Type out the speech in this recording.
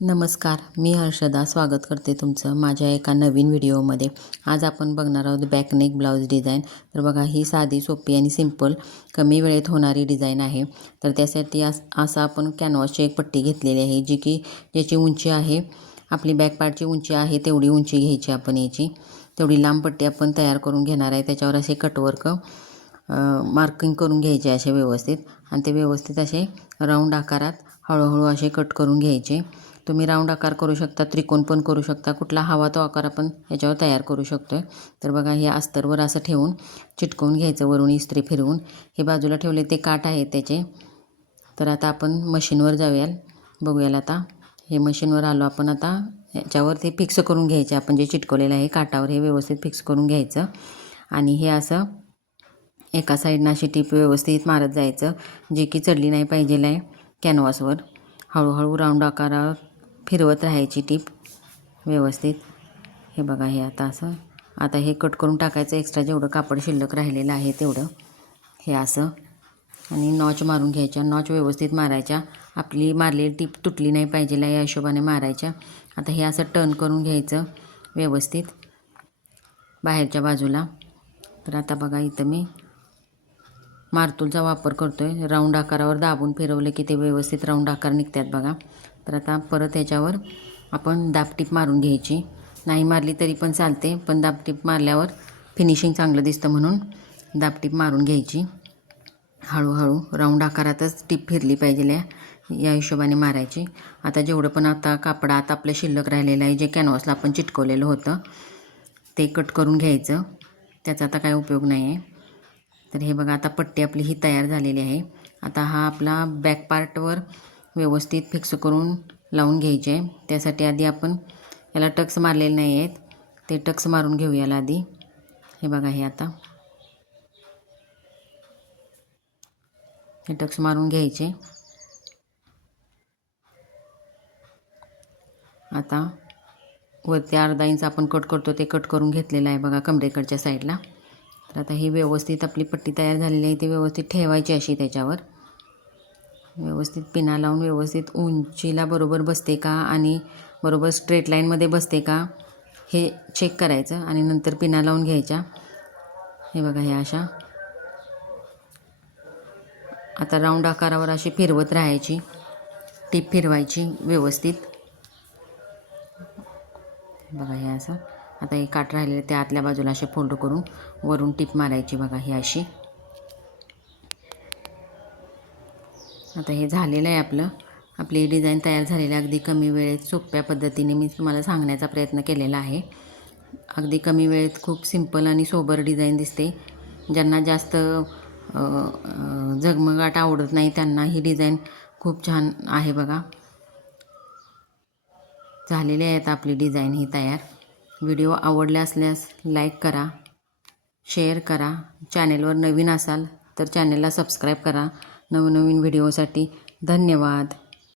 नमस्कार, मी हर्षदा स्वागत करते तुमचं माझ्या एका नवीन व्हिडिओमध्ये. आज आपण बघणार आहोत बॅक नेक ब्लाऊज डिझाईन. तर बघा, ही साधी सोपी आणि सिंपल कमी वेळेत होणारी डिझाईन आहे. तर त्यासाठी असा आपण कॅनव्हासची एक पट्टी घेतलेली आहे, ज्याची उंची आहे, आपली बॅक पार्टची उंची आहे तेवढी उंची घ्यायची आपण. याची तेवढी लांब पट्टी आपण तयार करून घेणार आहे. त्याच्यावर असे कटवर्क मार्किंग करून घ्यायचे असे व्यवस्थित, आणि ते व्यवस्थित असे राऊंड आकारात हळूहळू असे कट करून घ्यायचे. तुम्ही राऊंड आकार करू शकता, त्रिकोण पण करू शकता, कुठला हवा तो आकार आपण याच्यावर तयार करू शकतो आहे. तर बघा, हे अस्तरवर असं ठेवून चिटकवून घ्यायचं, वरून इस्त्री फिरवून. हे बाजूला ठेवले ते काठ आहे त्याचे. तर आता आपण मशीनवर जाऊयाल, बघूयाल. आता हे मशीनवर आलो आपण. आता याच्यावर ते फिक्स करून घ्यायचे, आपण जे चिटकवलेलं आहे काठावर हे व्यवस्थित फिक्स करून घ्यायचं. आणि हे असं एका साईडनं अशी टीप व्यवस्थित मारत जायचं, जे की चढली नाही पाहिजे आहे कॅनव्हासवर. हळूहळू राऊंड आकारावर फिरवत राहायची टीप व्यवस्थित. हे बघा, हे आता हे कट करून टाकायचं, एक्स्ट्रा जेवढं कापड शिल्लक राहिलेलं आहे तेवढं. हे असं, आणि नॉच मारून घ्यायच्या. नॉच व्यवस्थित मारायच्या, आपली मारलेली टीप तुटली नाही पाहिजे या हिशोबाने मारायच्या. आता हे असं टर्न करून घ्यायचं व्यवस्थित बाहेरच्या बाजूला. तर आता बघा, इथं मी मारतूलचा वापर करतो आहे. राऊंड आकारावर दाबून फिरवलं की ते व्यवस्थित राऊंड आकार निघतात बघा. तर आता परत याच्यावर आपण दाबटीप मारून घ्यायची. नाही मारली तरी पण चालते, पण दाबटीप मारल्यावर फिनिशिंग चांगलं दिसतं, म्हणून दाबटीप मारून घ्यायची. हळूहळू राऊंड आकारातच टीप फिरली पाहिजे या हिशोबाने मारायची. आता जेवढं पण आता कापडात आपलं शिल्लक राहिलेलं आहे, जे कॅनव्हासला आपण चिटकवलेलं होतं ते कट करून घ्यायचं. त्याचा आता काय उपयोग नाही आहे. तर हे बघा, आता पट्टी आपली ही तयार झालेली आहे. आता हा आपला बॅक पार्टवर व्यवस्थित फिक्स करून लावून घ्यायचे आहे. त्यासाठी आधी आपण याला टक्स मारलेले नाही आहेत, ते टक्स मारून घेऊयाला आधी. हे बघा, हे टक्स मारून घ्यायचे. आता वरती अर्धा इंच आपण कट करतो ते कट करून घेतलेलं आहे बघा, कमरेकडच्या साईडला. तर आता ही व्यवस्थित आपली पट्टी तयार झालेली आहे, ती व्यवस्थित ठेवायची अशी त्याच्यावर. व्यवस्थित पिना लावून व्यवस्थित उंचीला बरोबर बसते का आणि बरोबर स्ट्रेट लाईनमध्ये बसते का हे चेक करायचं, आणि नंतर पिना लावून घ्यायच्या. हे बघा, हे अशा आता राऊंड आकारावर अशी फिरवत राहायची, टीप फिरवायची व्यवस्थित. बघा, हे असं. आता हे काठ राहिलेले ते आतल्या बाजूला असे फोल्ड करून वरून टीप मारायची बघा, ही अशी. आता हे झालेलं आहे आपली डिझाईन तयार झालेली आहे. अगदी कमी वेळेत सोप्या पद्धतीने मी तुम्हाला सांगण्याचा प्रयत्न केलेला आहे. अगदी कमी वेळेत खूप सिंपल आणि सोबर डिझाईन दिसते. ज्यांना जास्त झगमगाट आवडत नाही त्यांना ही डिझाईन खूप छान आहे बघा. झालेली आहे आपली डिझाईन ही तयार. व्हिडिओ आवडला असल्यास लाईक करा, शेअर करा. चॅनेलवर नवीन असाल तर चॅनेलला सबस्क्राईब करा नवनवीन व्हिडिओसाठी. धन्यवाद.